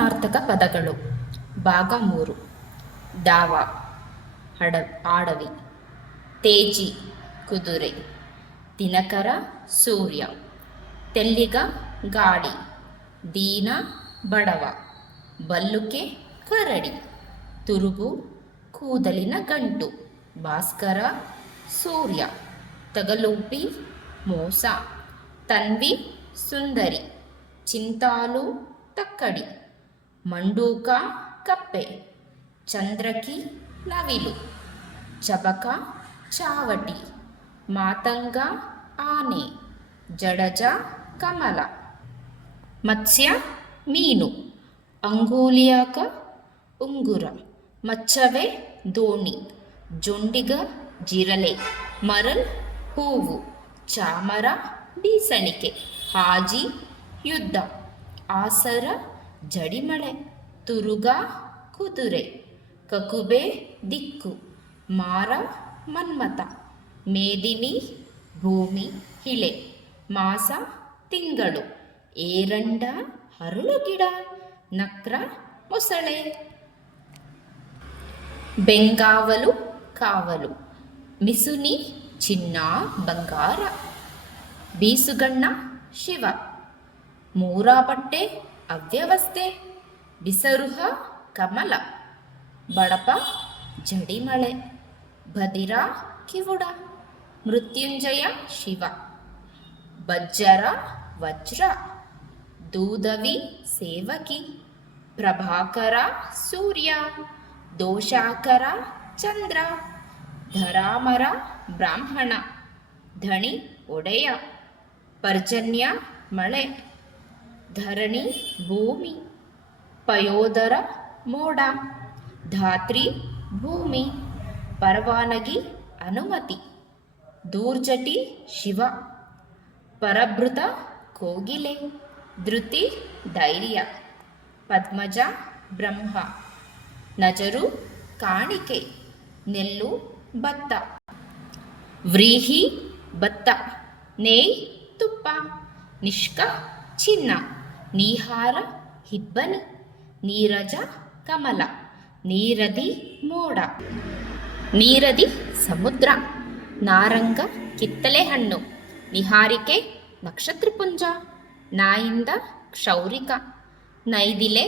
ಸಮಾನಾರ್ಥಕ ಪದಗಳು. ಭಾಗ 3. ಡಾವ ಆಡವಿ, ತೇಜಿ ಕುದುರೆ, ದಿನಕರ ಸೂರ್ಯ, ತೆಲ್ಲಿಗ ಗಾಳಿ, ದೀನ ಬಡವ, ಬಲ್ಲುಕೆ ಕರಡಿ, ತುರುಬು ಕೂದಲಿನ ಗಂಟು, ಭಾಸ್ಕರ ಸೂರ್ಯ, ತಗಲುಪಿ ಮೋಸ, ತನ್ವಿ ಸುಂದರಿ, ಚಿಂತಾಲು ತಕ್ಕಡಿ, ಮಂಡೂಕ ಕಪ್ಪೆ, ಚಂದ್ರಕಿ ನವಿಲು, ಚಬಕ ಚಾವಟಿ, ಮಾತಂಗ ಆನೆ, ಜಡಜ ಕಮಲ, ಮತ್ಸ್ಯ ಮೀನು, ಅಂಗುಲಿಯಾಕ ಉಂಗುರ, ಮಚ್ಚವೆ ದೋಣಿ, ಜೊಂಡಿಗ ಜಿರಲೆ, ಮರಲ್ ಹೂವು, ಚಾಮರ ಬೀಸಣಿಕೆ, ಹಾಜಿ ಯುದ್ಧ, ಆಸರ ಜಡಿಮಳೆ, ತುರುಗ ಕುದುರೆ, ಕಕುಬೆ ದಿಕ್ಕು, ಮಾರ ಮನ್ಮಥ, ಮೇದಿನಿ ಭೂಮಿ ಹಿಳೆ, ಮಾಸ ತಿಂಗಳು, ಏರಂಡ ಹರಳು ಗಿಡ, ನಕ್ರ ಮೊಸಳೆ, ಬೆಂಗಾವಲು ಕಾವಲು, ಮಿಸುನಿ ಚಿನ್ನ ಬಂಗಾರ, ಬೀಸುಗಣ್ಣ ಶಿವ, ಮೂರಾಬಟ್ಟೆ ಅವ್ಯವಸ್ಥೆ, ಬಿಸರುಹ ಕಮಲ, ಬಡಪ ಜಡಿಮಳೆ, ಬದಿರ ಕಿವುಡ, ಮೃತ್ಯುಂಜಯ ಶಿವ, ಬಜ್ಜರ ವಜ್ರ, ದೂದವಿ ಸೇವಕಿ, ಪ್ರಭಾಕರ ಸೂರ್ಯ, ದೋಷಾಕರ ಚಂದ್ರ, ಧರಾಮರ ಬ್ರಾಹ್ಮಣ, ಧಣಿ ಒಡೆಯ, ಪರ್ಜನ್ಯ ಮಳೆ, ಧರಣಿ ಭೂಮಿ, ಪಯೋದರ ಮೋಡ, ಧಾತ್ರಿ ಭೂಮಿ, ಪರವಾನಗಿ ಅನುಮತಿ, ದೂರ್ಜಟಿ ಶಿವ, ಪರಭೃತ ಕೋಗಿಲೆ, ಧೃತಿ ಧೈರ್ಯ, ಪದ್ಮಜ ಬ್ರಹ್ಮ, ನಜರು ಕಾಣಿಕೆ, ನೆಲ್ಲು ಭತ್ತ, ವ್ರೀಹಿ ಭತ್ತ, ನೇಯ್ ತುಪ್ಪ, ನಿಷ್ಕ ಚಿನ್ನ, ನೀಹಾರ ಹಿಬ್ಬನಿ, ನೀರಜ ಕಮಲ, ನೀರದಿ ಮೋಡ, ನೀರದಿ ಸಮುದ್ರ, ನಾರಂಗ ಕಿತ್ತಲೆ ಹಣ್ಣು, ನಿಹಾರಿಕೆ ನಕ್ಷತ್ರಪುಂಜ, ನಾಯಿಂದ ಕ್ಷೌರಿಕ, ನೈದಿಲೆ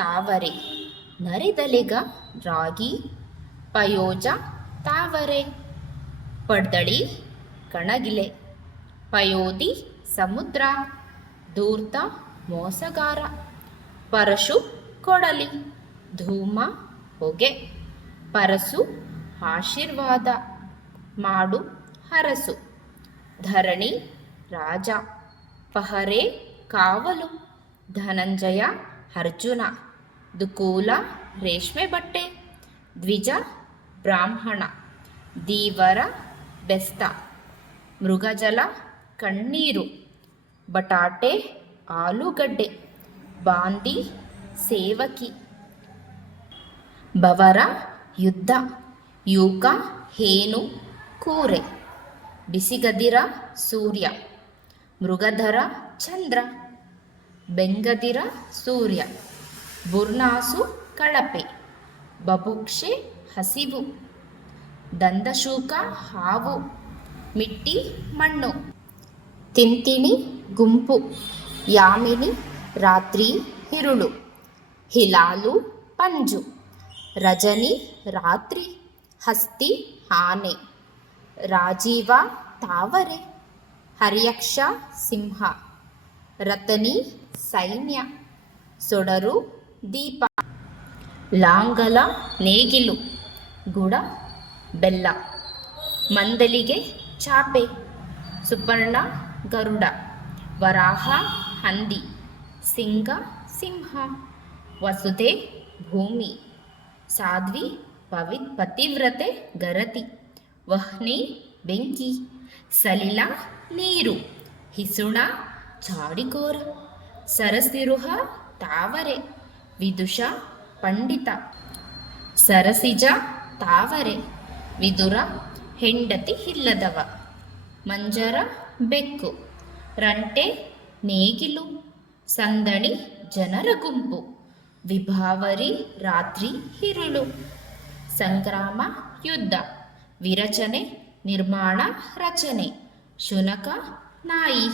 ತಾವರೆ, ನರಿದಲೆಗ ರಾಗಿ, ಪಯೋಜ ತಾವರೆ, ಪಡ್ದಳಿ ಕಣಗಿಲೆ, ಪಯೋದಿ ಸಮುದ್ರ, ಧೂರ್ತ ಮೋಸಗಾರ, ಪರಶು ಕೊಡಲಿ, ಧೂಮ ಹೊಗೆ, ಪರಸು ಆಶೀರ್ವಾದ, ಮಾಡು ಹರಸು, ಧರಣಿ ರಾಜ, ಪಹರೆ ಕಾವಲು, ಧನಂಜಯ ಅರ್ಜುನ, ದುಕೂಲ ರೇಷ್ಮೆ ಬಟ್ಟೆ, ದ್ವಿಜ ಬ್ರಾಹ್ಮಣ, ದೀವರ ಬೆಸ್ತ, ಮೃಗಜಲ ಕಣ್ಣೀರು, ಬಟಾಟೆ ಆಲೂಗಡ್ಡೆ, ಬಾಂದಿ ಸೇವಕಿ, ಬವರ ಯುದ್ಧ, ಯೂಕ ಹೇನು ಕೂರೆ, ಬಿಸಿಗದಿರ ಸೂರ್ಯ, ಮೃಗಧರ ಚಂದ್ರ, ಬೆಂಗದಿರ ಸೂರ್ಯ, ಬುರ್ನಾಸು ಕಳಪೆ, ಬಬುಕ್ಷೆ ಹಸಿವು, ದಂದಶೂಕ ಹಾವು, ಮಿಟ್ಟಿ ಮಣ್ಣು, ತಿಂತಿಣಿ ಗುಂಪು, ಯಾಮಿನಿ ರಾತ್ರಿ ಹಿರುಳು, ಹಿಲಾಲು ಪಂಜು, ರಜನಿ ರಾತ್ರಿ, ಹಸ್ತಿ ಆನೆ, ರಾಜೀವ ತಾವರೆ, ಹರ್ಯಕ್ಷ ಸಿಂಹ, ರತನಿ ಸೈನ್ಯ, ಸೊಡರು ದೀಪ, ಲಾಂಗಲ ನೇಗಿಲು, ಗುಡ ಬೆಲ್ಲ, ಮಂದಲಿಗೆ ಚಾಪೆ, ಸುಪರ್ಣ ಗರುಡ, ವರಾಹ ಹಂದಿ, ಸಿಂಗ ಸಿಂಹ, ವಸುಧೆ ಭೂಮಿ, ಸಾಧ್ವಿ ಪತಿವ್ರತೆ ಗರತಿ, ವಹ್ನಿ ಬೆಂಕಿ, ಸಲಿಲ ನೀರು, ಹಿಸುಣ ಚಾಡಿಕೋರ, ಸರಸಿರುಹ ತಾವರೆ, ವಿದುಷ ಪಂಡಿತ, ಸರಸಿಜ ತಾವರೆ, ವಿದುರ ಹೆಂಡತಿ ಇಲ್ಲದವ, ಮಂಜರ ಬೆಕ್ಕು, ರಂಟೆ ನೇಗಿಲು, ಸಂದಣಿ ಜನರ ಗುಂಪು, ವಿಭಾವರಿ ರಾತ್ರಿ ಇರುಳು. ಸಂಗ್ರಾಮ ಯುದ್ಧ. ವಿರಚನೆ ನಿರ್ಮಾಣ ರಚನೆ. ಶುನಕ ನಾಯಿ.